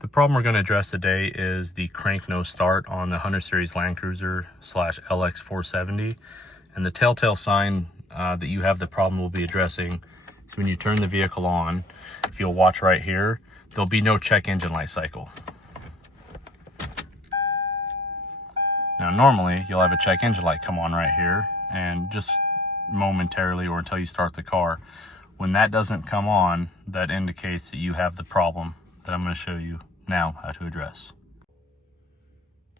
The problem we're going to address today is the crank no start on the 100 series Land Cruiser / LX 470. And the telltale sign that you have the problem we'll be addressing is when you turn the vehicle on. If you'll watch right here, there'll be no check engine light cycle. Now normally you'll have a check engine light come on right here and just momentarily or until you start the car. When that doesn't come on, that indicates that you have the problem that I'm going to show you now how to address.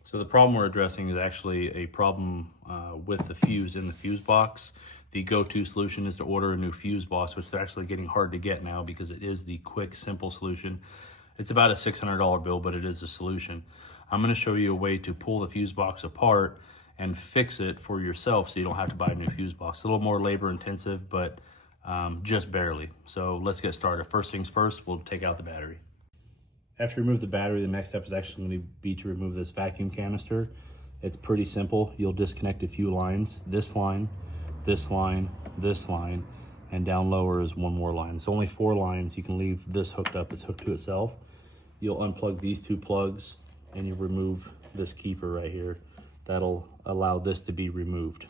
So the problem we're addressing is actually a problem with the fuse in the fuse box. The go-to solution is to order a new fuse box, which they're actually getting hard to get now because it is the quick, simple solution. It's about a $600 bill, but it is a solution. I'm going to show you a way to pull the fuse box apart and fix it for yourself so you don't have to buy a new fuse box. It's a little more labor intensive, but just barely. So let's get started. First things first, we'll take out the battery. After you remove the battery, the next step is actually going to be to remove this vacuum canister. It's pretty simple. You'll disconnect a few lines. This line, this line, this line, and down lower is one more line. It's only 4 lines. You can leave this hooked up. It's hooked to itself. You'll unplug these 2 plugs and you remove this keeper right here. That'll allow this to be removed.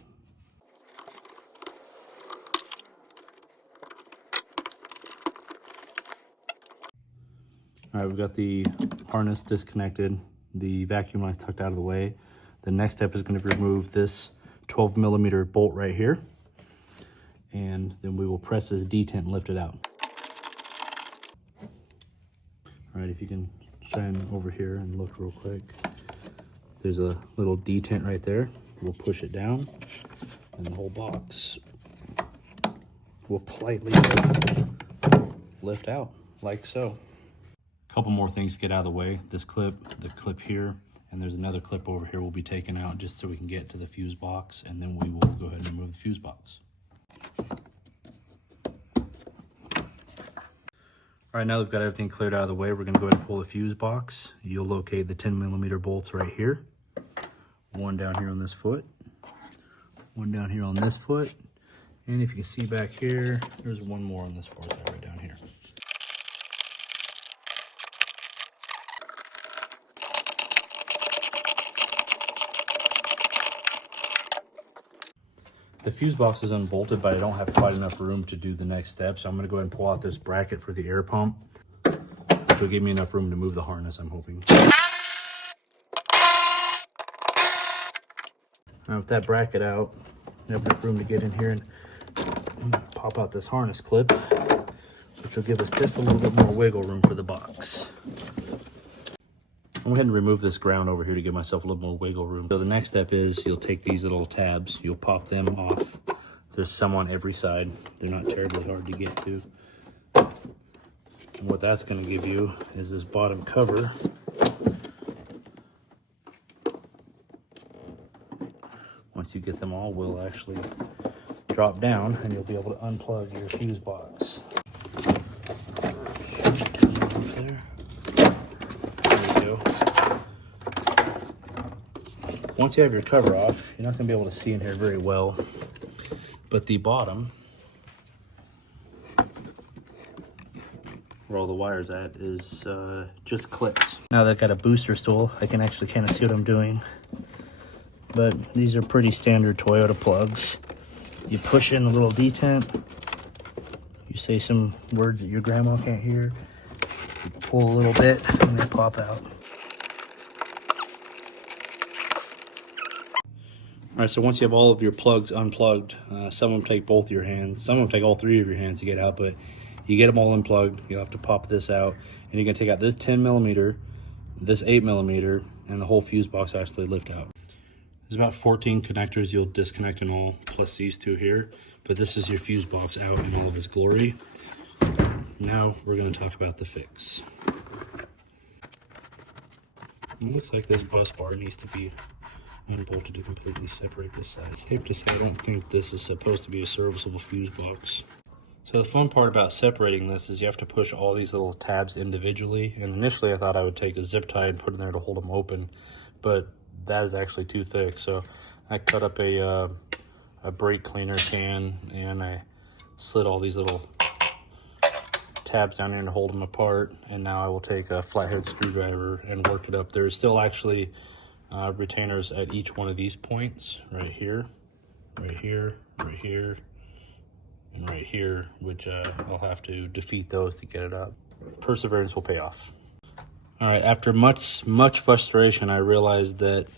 All right, we've got the harness disconnected, the vacuum line's tucked out of the way. The next step is going to remove this 12mm bolt right here, and then we will press this detent and lift it out. All right, if you can shine over here and look real quick, there's a little detent right there. We'll push it down, and the whole box will politely lift out like so. Couple more things to get out of the way. This clip, the clip here, and there's another clip over here will be taken out just so we can get to the fuse box, and then we will go ahead and remove the fuse box. All right, now we've got everything cleared out of the way, we're going to go ahead and pull the fuse box. You'll locate the 10mm bolts right here. One down here on this foot, one down here on this foot, and if you can see back here, there's one more on this far side right down here. The fuse box is unbolted, but I don't have quite enough room to do the next step, so I'm going to go ahead and pull out this bracket for the air pump, which will give me enough room to move the harness, I'm hoping. Now with that bracket out, I have enough room to get in here and pop out this harness clip, which will give us just a little bit more wiggle room for the box. I'm going to go ahead and remove this ground over here to give myself a little more wiggle room. So the next step is you'll take these little tabs, you'll pop them off. There's some on every side. They're not terribly hard to get to. And what that's going to give you is this bottom cover. Once you get them all, we'll actually drop down and you'll be able to unplug your fuse box. Once you have your cover off, you're not going to be able to see in here very well, but the bottom, where all the wires at, is just clips. Now that I've got a booster stool, I can actually kind of see what I'm doing, but these are pretty standard Toyota plugs. You push in a little detent, you say some words that your grandma can't hear, you pull a little bit, and they pop out. All right, so once you have all of your plugs unplugged, some of them take both your hands, some of them take all 3 of your hands to get out, but you get them all unplugged, you'll have to pop this out, and you're gonna take out this 10mm, this 8mm, and the whole fuse box actually lift out. There's about 14 connectors you'll disconnect in all, plus these 2 here, but this is your fuse box out in all of its glory. Now we're gonna talk about the fix. It looks like this bus bar needs to be unbolted to completely separate this side. It's safe to say I don't think this is supposed to be a serviceable fuse box. So the fun part about separating this is you have to push all these little tabs individually, and initially I thought I would take a zip tie and put it in there to hold them open, but that is actually too thick. So I cut up a brake cleaner can and I slid all these little tabs down here to hold them apart, and now I will take a flathead screwdriver and work it up. There's still actually retainers at each one of these points, right here, right here, right here, and right here, which I'll have to defeat those to get it up. Perseverance will pay off. All right, after much frustration, I realized that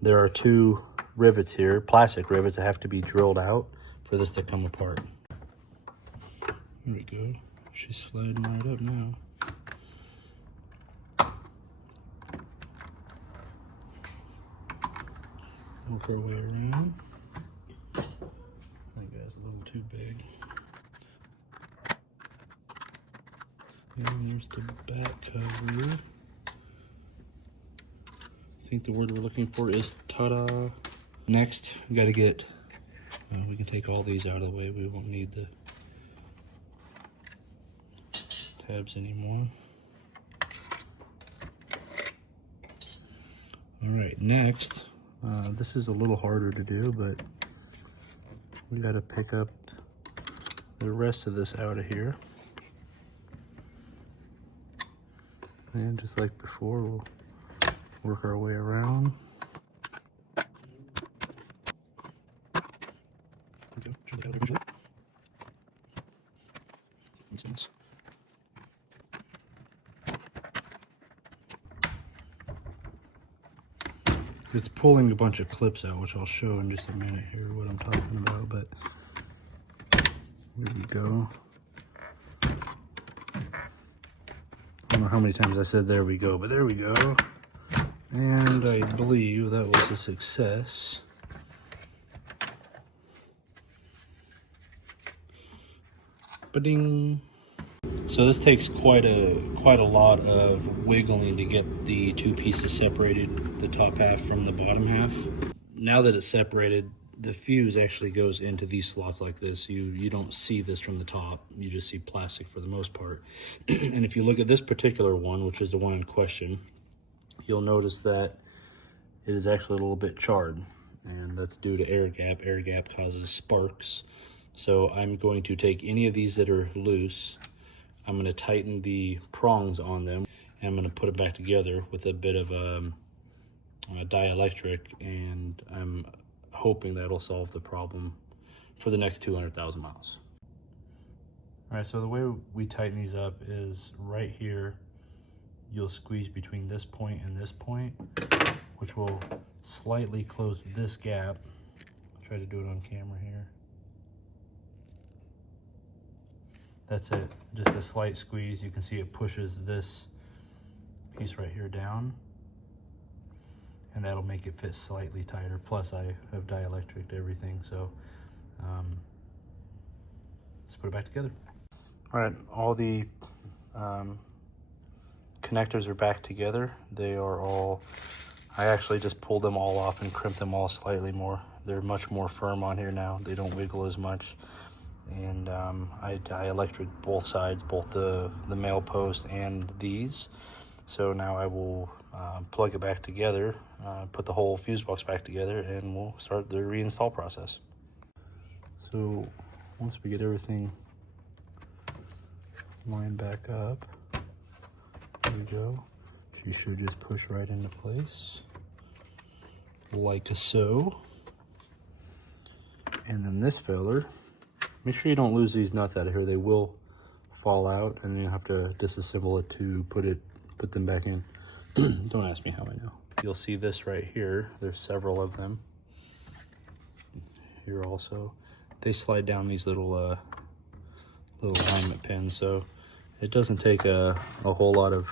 there are 2 rivets here, plastic rivets, that have to be drilled out for this to come apart. There we go. She's sliding right up now. Work our way around. I think that's a little too big. And there's the back cover. I think the word we're looking for is ta-da. Next, we got to get, we can take all these out of the way. We won't need the tabs anymore. All right, next, this is a little harder to do, but we got to pick up the rest of this out of here. And just like before, we'll work our way around. It's pulling a bunch of clips out, which I'll show in just a minute here what I'm talking about, but here we go. I don't know how many times I said there we go, but there we go. And I believe that was a success. Ba-ding. So this takes quite a lot of wiggling to get the 2 pieces separated, the top half from the bottom half. Now that it's separated, the fuse actually goes into these slots like this. You don't see this from the top. You just see plastic for the most part. And if you look at this particular one, which is the one in question, you'll notice that it is actually a little bit charred, and that's due to air gap. Air gap causes sparks. So I'm going to take any of these that are loose, I'm going to tighten the prongs on them, and I'm going to put it back together with a bit of a dielectric, and I'm hoping that'll solve the problem for the next 200,000 miles. All right, so the way we tighten these up is right here, you'll squeeze between this point and this point, which will slightly close this gap. I'll try to do it on camera here. That's it, just a slight squeeze. You can see it pushes this piece right here down, and that'll make it fit slightly tighter. Plus I have dielectriced everything, so let's put it back together. All right, all the connectors are back together. They are all, I actually just pulled them all off and crimped them all slightly more. They're much more firm on here now. They don't wiggle as much. And I dielectric both sides, both the male post and these. So now I will plug it back together, put the whole fuse box back together, and we'll start the reinstall process. So once we get everything lined back up, there we go. She should just push right into place, like so. And then this filler, make sure you don't lose these nuts out of here. They will fall out, and then you have to disassemble it to put them back in. Don't ask me how I know. You'll see this right here. There's several of them. Here also. They slide down these little alignment pins, so it doesn't take a whole lot of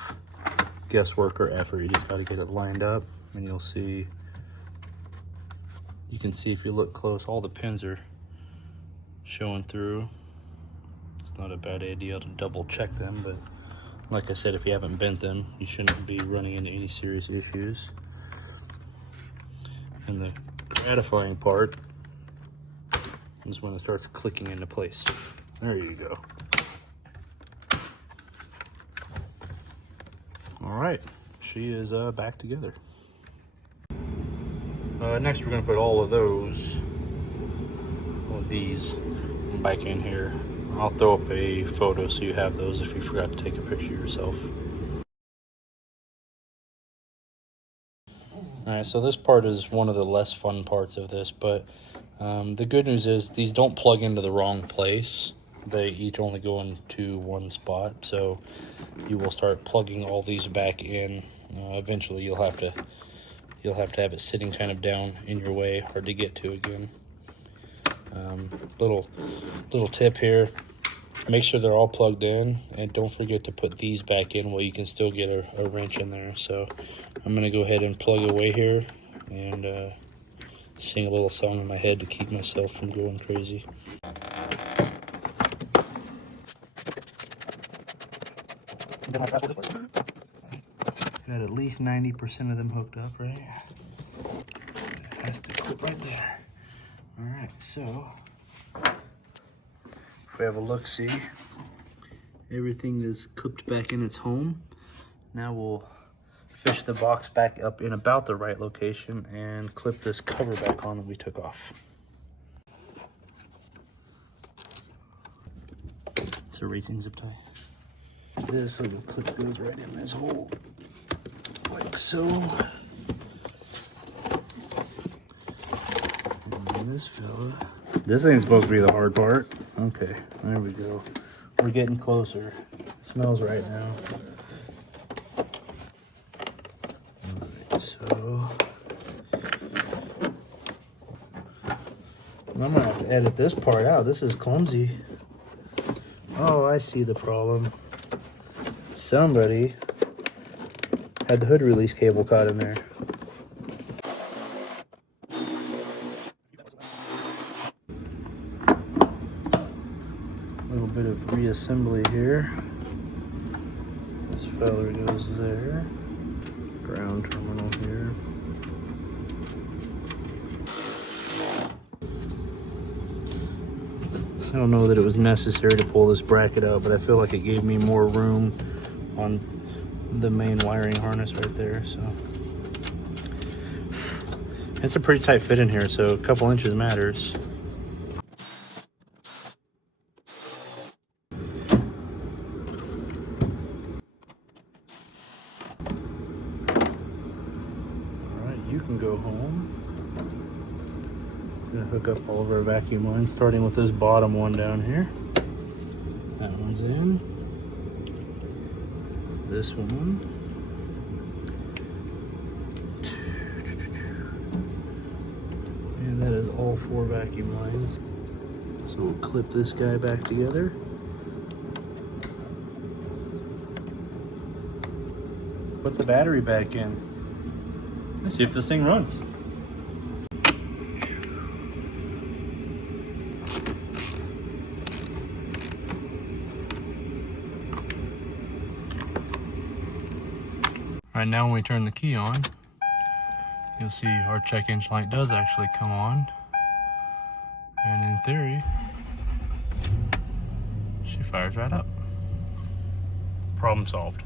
guesswork or effort. You just got to get it lined up, and you'll see. You can see if you look close, all the pins are showing through. It's not a bad idea to double check them, but like I said, if you haven't bent them, you shouldn't be running into any serious issues. And the gratifying part is when it starts clicking into place. There you go. All right, she is back together. Next, we're going to put all of these back in here. I'll throw up a photo so you have those if you forgot to take a picture yourself. Alright, so this part is one of the less fun parts of this, but the good news is these don't plug into the wrong place. They each only go into one spot, so you will start plugging all these back in. Eventually you'll have to have it sitting kind of down in your way, hard to get to again. Little tip here, make sure they're all plugged in, and don't forget to put these back in while you can still get a wrench in there. So I'm gonna go ahead and plug away here and sing a little song in my head to keep myself from going crazy. Got at least 90% of them hooked up, right? Has to clip right there. All right, so if we have a look-see, everything is clipped back in its home. Now we'll fish the box back up in about the right location and clip this cover back on that we took off. It's a racing zip tie. This little clip goes right in this hole, like so. And this fella. This ain't supposed to be the hard part. Okay, there we go. We're getting closer. Smells right now. Alright, so I'm gonna have to edit this part out. This is clumsy. Oh, I see the problem. Somebody had the hood release cable caught in there. A little bit of reassembly here. This feller goes there. Ground terminal here. I don't know that it was necessary to pull this bracket out, but I feel like it gave me more room on the main wiring harness right there. So it's a pretty tight fit in here, so a couple inches matters. Alright, you can go home. I'm gonna hook up all of our vacuum lines, starting with this bottom one down here. That one's in. This one. And that is all 4 vacuum lines. So we'll clip this guy back together. Put the battery back in. Let's see if this thing runs. Right now when we turn the key on, you'll see our check engine light does actually come on. And in theory, she fires right up. Problem solved.